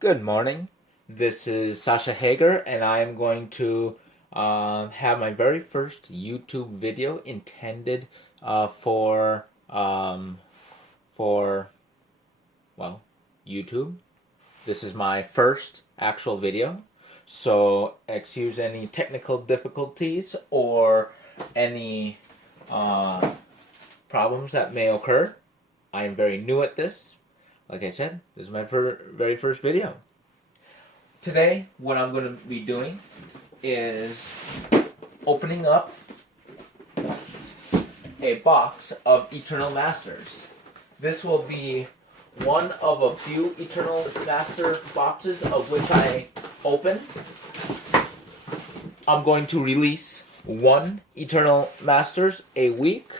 Good morning. This is Sasha Hager, and I am going to have my very first YouTube video intended for YouTube. This is my first actual video, so excuse any technical difficulties or any problems that may occur. I am very new at this. Like I said, this is my very first video. Today, what I'm going to be doing is opening up a box of Eternal Masters. This will be one of a few Eternal Master boxes of which I open. I'm going to release one Eternal Masters a week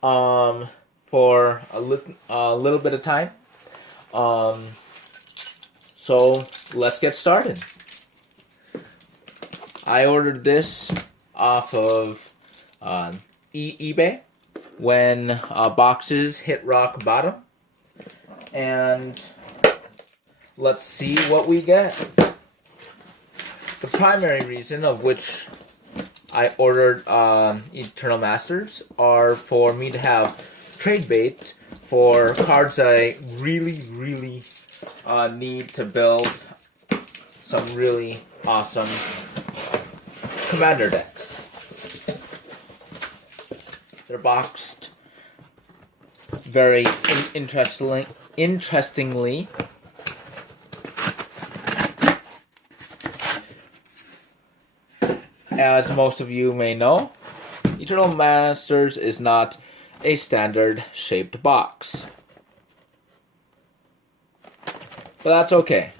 for a little bit of time. So let's get started. I ordered this off of eBay when boxes hit rock bottom, and let's see what we get. The primary reason of which I ordered Eternal Masters are for me to have trade bait for cards that I really need to build some really awesome commander decks. They're boxed very interestingly. As most of you may know, Eternal Masters is not a standard shaped box. But that's okay,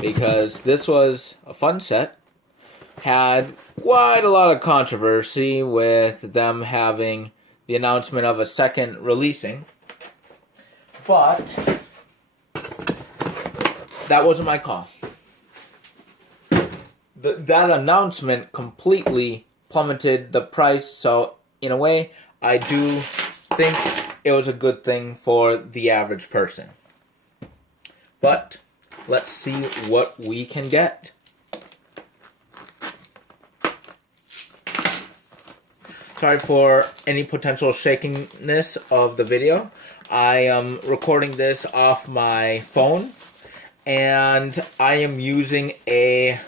because this was a fun set. Had quite a lot of controversy with them having the announcement of a second releasing, but that wasn't my call. That announcement completely plummeted the price, so in a way, I do think it was a good thing for the average person. But let's see what we can get. Sorry for any potential shakiness of the video. I am recording this off my phone, and I am using a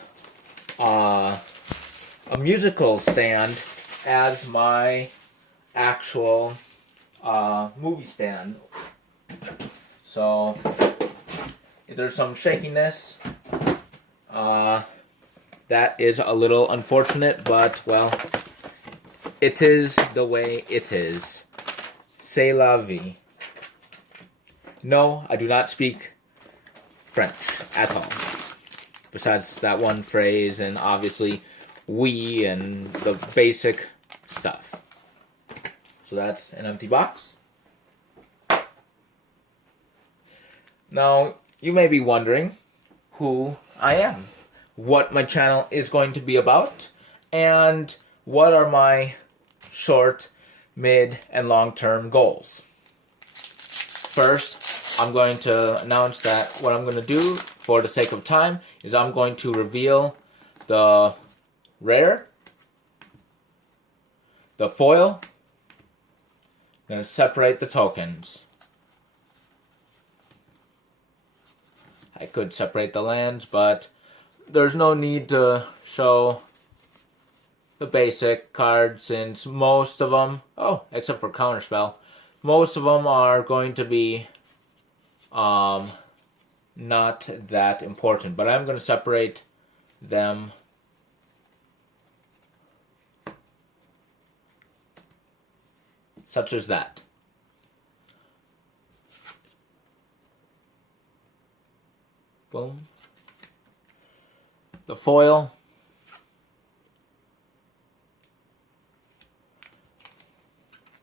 musical stand as my actual movie stand. So if there's some shakiness, that is a little unfortunate, but, well, it is the way it is. C'est la vie. No, I do not speak French at all. Besides that one phrase, and obviously oui and the basic stuff. So that's an empty box. Now, you may be wondering who I am, what my channel is going to be about, and what are my short, mid, and long-term goals. First, I'm going to announce that what I'm going to do, for the sake of time, is I'm going to reveal the rare, the foil. I'm going to separate the tokens. I could separate the lands, but there's no need to show the basic cards, since most of them, except for Counterspell, most of them are going to be not that important. But I'm going to separate them such as that. Boom. The foil.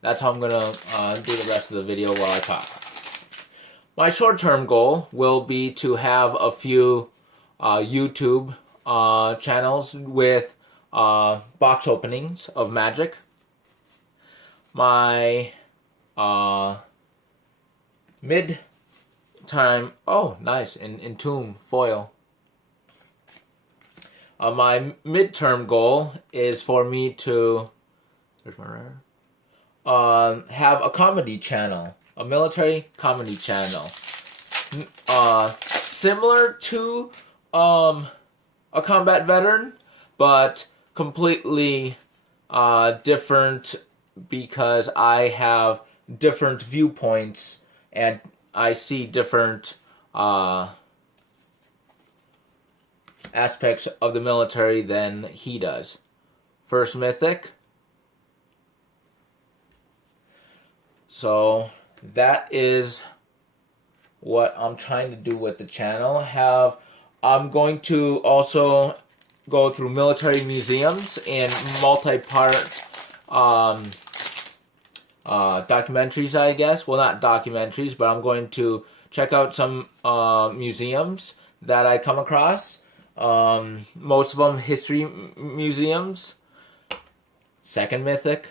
That's how I'm going to do the rest of the video while I talk. My short-term goal will be to have a few YouTube channels with box openings of Magic. My time, oh, nice, in Tomb foil. My midterm goal is for me to have a comedy channel, a military comedy channel, similar to a combat veteran, but completely different because I have different viewpoints and I see different aspects of the military than he does. First Mythic. So that is what I'm trying to do with the channel. I'm going to also go through military museums and multi-part documentaries, I guess. Well, not documentaries, but I'm going to check out some museums that I come across. Most of them history museums. Second Mythic.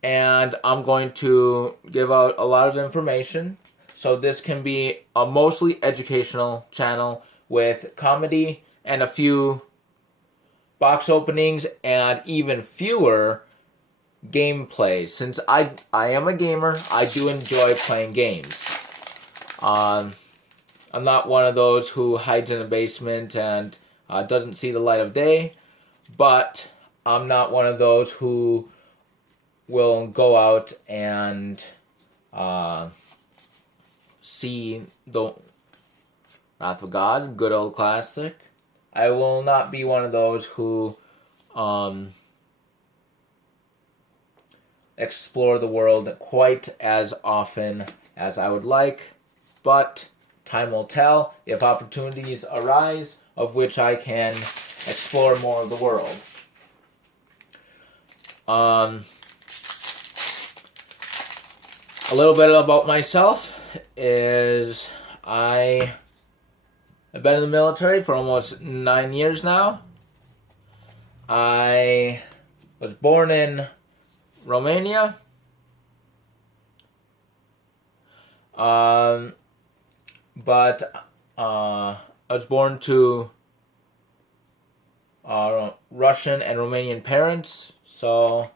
And I'm going to give out a lot of information. So this can be a mostly educational channel with comedy and a few box openings and even fewer gameplays. Since I am a gamer, I do enjoy playing games. I'm not one of those who hides in a basement and doesn't see the light of day, but I'm not one of those who will go out and see the Wrath of God, good old classic. I will not be one of those who explore the world quite as often as I would like, but time will tell if opportunities arise of which I can explore more of the world. A little bit about myself is I have been in the military for almost 9 years now. I was born in Romania. But I was born to Russian and Romanian parents, so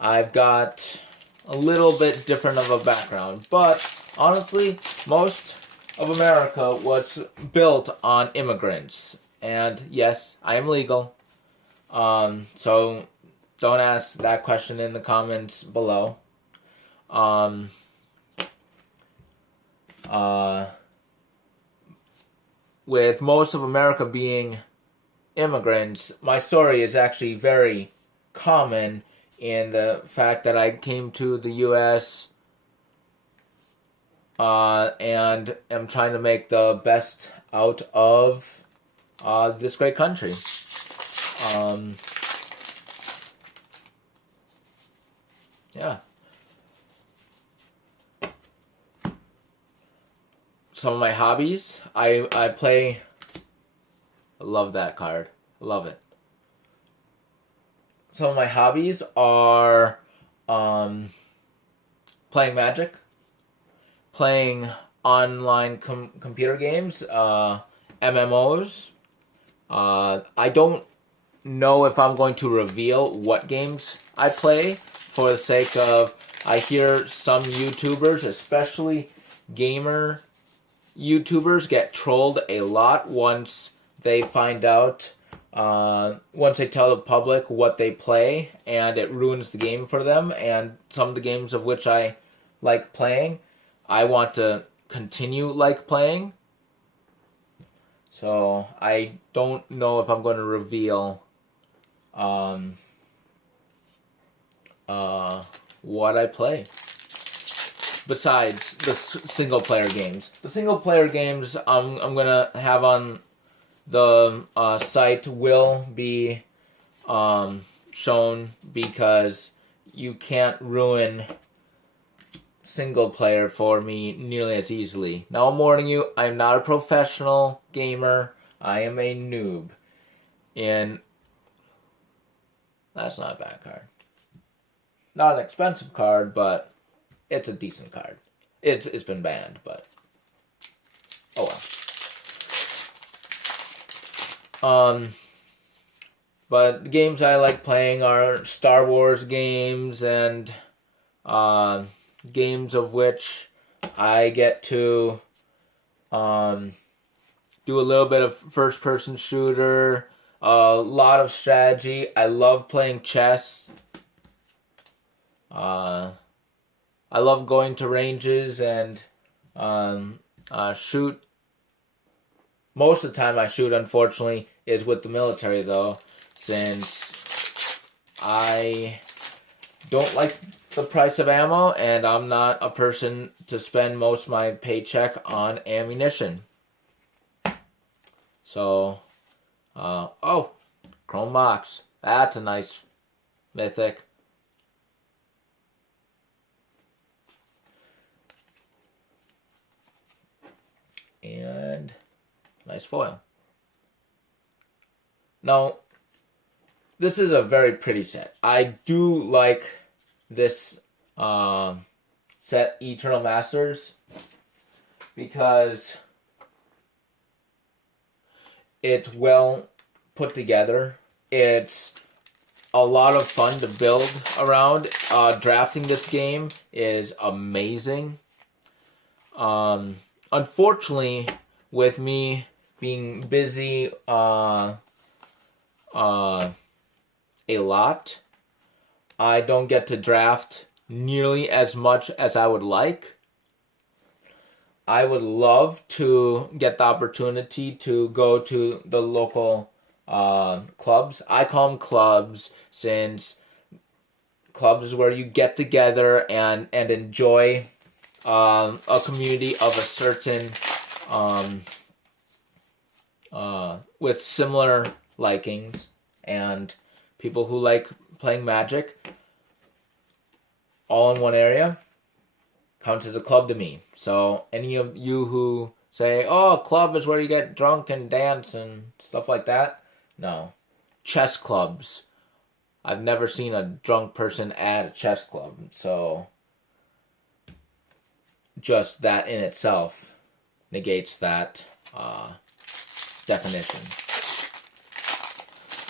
I've got a little bit different of a background. But honestly, most of America was built on immigrants. And yes, I am legal. So don't ask that question in the comments below. With most of America being immigrants, my story is actually very common in the fact that I came to the U.S. And am trying to make the best out of this great country. Yeah. Some of my hobbies, I play. I love that card. Love it. Some of my hobbies are playing Magic, playing online computer games, MMOs. I don't know if I'm going to reveal what games I play for the sake of I hear some YouTubers, especially gamer YouTubers, get trolled a lot once they find out, once they tell the public what they play, and it ruins the game for them. And some of the games of which I like playing, I want to continue like playing. So I don't know if I'm going to reveal what I play. Besides the single player games. The single player games I'm going to have on the site will be shown because you can't ruin single player for me nearly as easily. Now I'm warning you, I'm not a professional gamer. I am a noob. And that's not a bad card. Not an expensive card, but it's a decent card. It's been banned, but oh well. But the games I like playing are Star Wars games and games of which I get to do a little bit of first-person shooter, a lot of strategy. I love playing chess. I love going to ranges and shoot. Most of the time I shoot, unfortunately, is with the military, though, since I don't like the price of ammo, and I'm not a person to spend most of my paycheck on ammunition. So, oh, Chrome Box. That's a nice mythic. And nice foil. Now, this is a very pretty set. I do like this set, Eternal Masters, because it's well put together. It's a lot of fun to build around. Drafting this game is amazing. Unfortunately, with me being busy a lot, I don't get to draft nearly as much as I would like. I would love to get the opportunity to go to the local clubs. I call them clubs since clubs is where you get together and enjoy a community of a certain with similar likings and people who like playing Magic all in one area counts as a club to me. So any of you who say, oh, club is where you get drunk and dance and stuff like that, no. Chess clubs. I've never seen a drunk person at a chess club, so just that in itself negates that definition.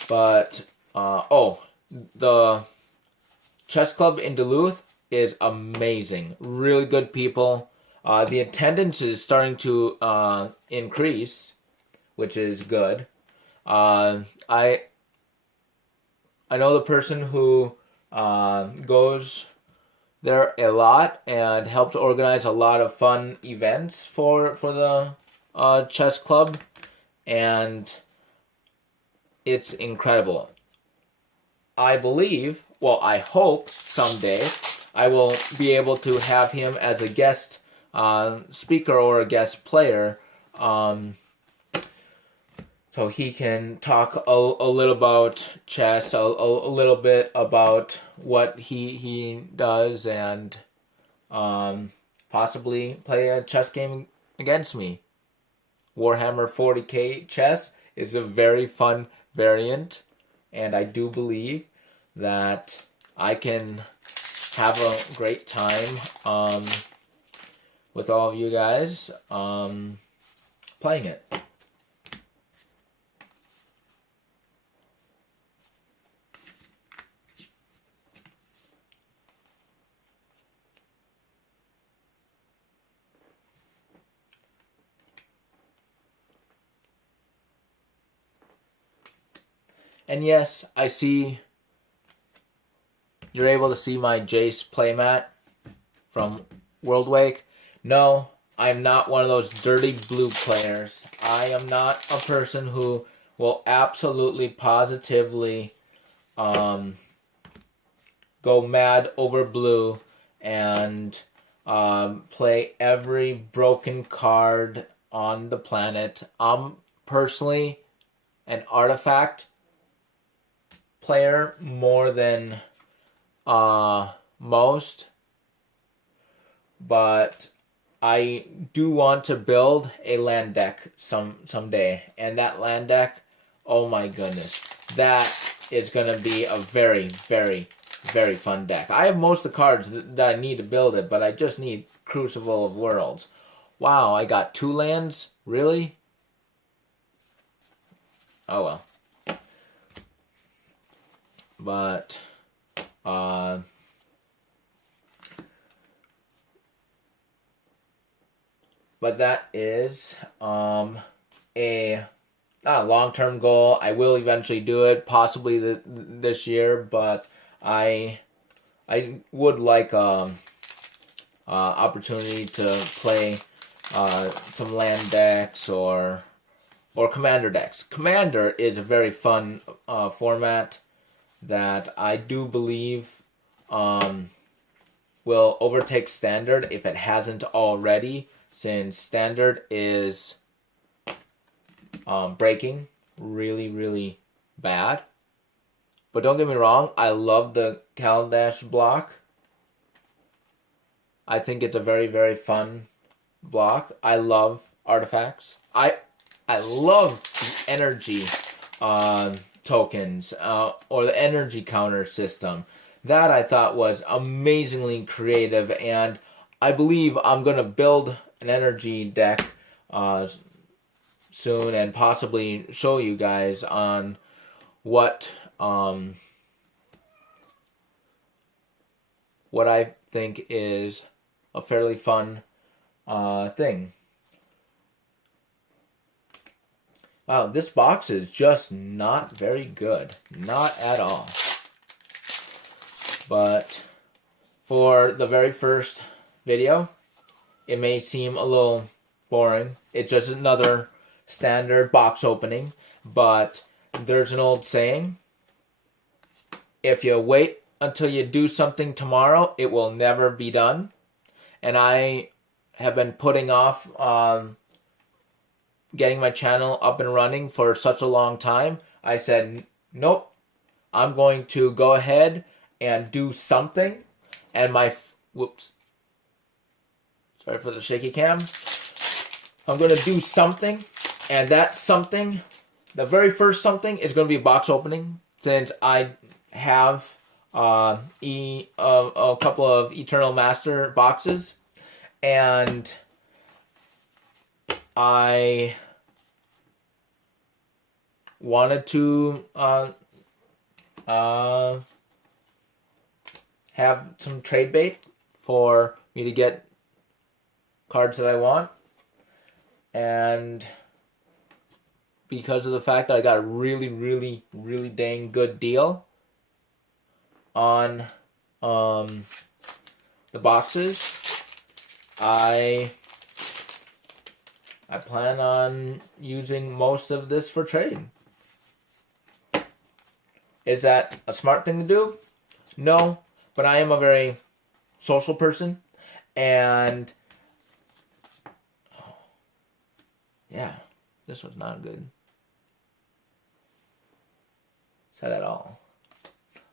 But, the chess club in Duluth is amazing. Really good people. The attendance is starting to increase, which is good. I know the person who goes there a lot and helps organize a lot of fun events for the chess club, and it's incredible. I believe, well, I hope someday I will be able to have him as a guest speaker or a guest player, so he can talk a little about chess, a little bit about what he does, and possibly play a chess game against me. Warhammer 40k chess is a very fun variant, and I do believe that I can have a great time with all of you guys playing it. And yes, I see you're able to see my Jace playmat from Worldwake. No, I'm not one of those dirty blue players. I am not a person who will absolutely positively go mad over blue and play every broken card on the planet. I'm personally an artifact player more than most, but I do want to build a land deck someday, and that land deck, oh my goodness, that is going to be a very, very very fun deck. I have most of the cards that I need to build it, but I just need Crucible of Worlds. Wow, I got 2 lands? Really? Oh well. But, that is a not a long-term goal. I will eventually do it, possibly this year, but I would like opportunity to play some land decks or commander decks. Commander is a very fun format that I do believe will overtake Standard if it hasn't already, since Standard is breaking really, really bad. But don't get me wrong, I love the Kaladesh block. I think it's a very, very fun block. I love artifacts. I love the energy tokens or the energy counter system. That I thought was amazingly creative, and I believe I'm going to build an energy deck soon and possibly show you guys on what I think is a fairly fun thing. Wow, this box is just not very good. Not at all. But for the very first video, it may seem a little boring. It's just another standard box opening. But there's an old saying, if you wait until you do something tomorrow, it will never be done. And I have been putting off getting my channel up and running for such a long time. I said, nope, I'm going to go ahead and do something. And whoops. Sorry for the shaky cam. I'm going to do something. And that something, the very first something, is going to be a box opening. Since I have a couple of Eternal Master boxes. And I wanted to have some trade bait for me to get cards that I want. And because of the fact that I got a really, really, really dang good deal on the boxes, I plan on using most of this for trading. Is that a smart thing to do? No, but I am a very social person, and yeah, this was not good set at all.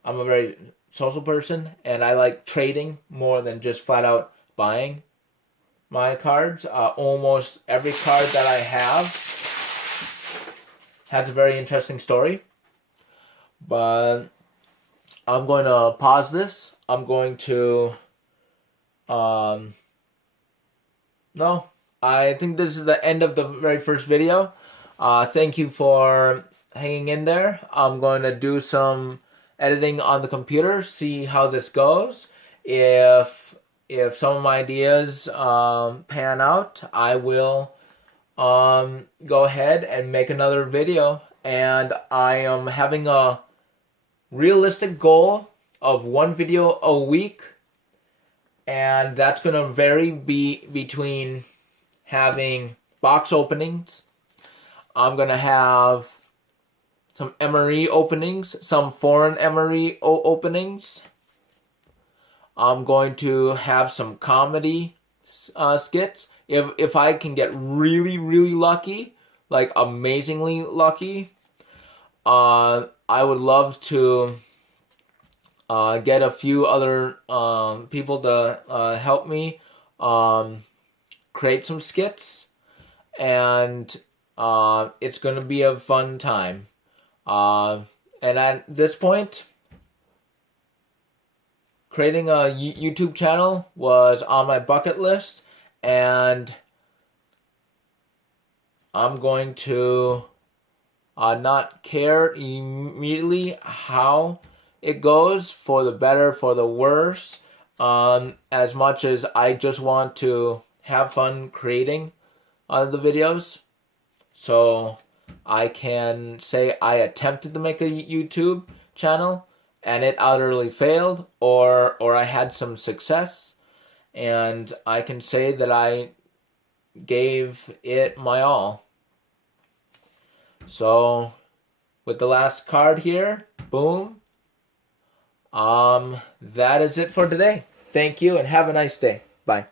I'm a very social person, and I like trading more than just flat out buying my cards. Almost every card that I have has a very interesting story. But I'm going to pause this. I'm going to no, I think this is the end of the very first video. Thank you for hanging in there. I'm going to do some editing on the computer, see how this goes. If some of my ideas pan out, I will go ahead and make another video. And I am having a realistic goal of 1 video a week, and that's going to vary between having box openings. I'm going to have some MRE openings, some foreign MRE openings. I'm going to have some comedy skits. If I can get really, really lucky, like amazingly lucky, I would love to get a few other people to help me create some skits, and it's going to be a fun time. And at this point, creating a YouTube channel was on my bucket list, and I'm going to not care immediately how it goes, for the better, for the worse, as much as I just want to have fun creating the videos. So I can say I attempted to make a YouTube channel and it utterly failed, or I had some success, and I can say that I gave it my all. So with the last card here, boom. That is it for today. Thank you and have a nice day. Bye.